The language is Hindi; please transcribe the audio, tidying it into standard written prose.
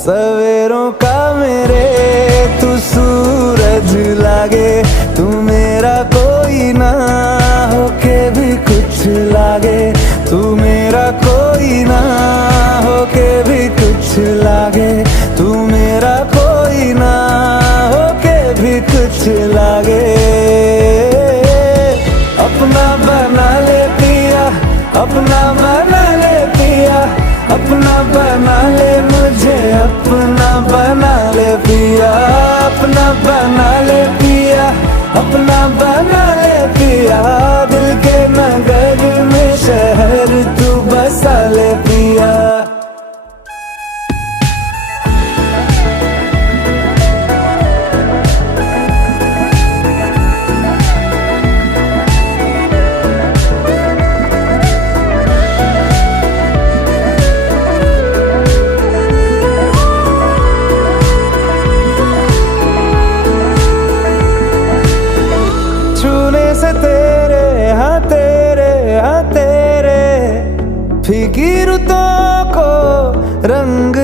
सवेरों का मेरे तू सूरज लागे, तू मेरा कोई ना होके भी कुछ लागे, तू मेरा कोई ना होके भी कुछ लागे, तू मेरा कोई ना होके भी कुछ लागे। अपना बना ले पिया, अपना बना ले पिया, अपना बना ले मुझे, अपना बना ले पिया, अपना बना ले पिया, अपना बना ले पिया। दिल के नगर में शहर तू बसा ले पिया। छूने से तेरे हाँ तेरे हाँ तेरे फीकी रुतों को रंग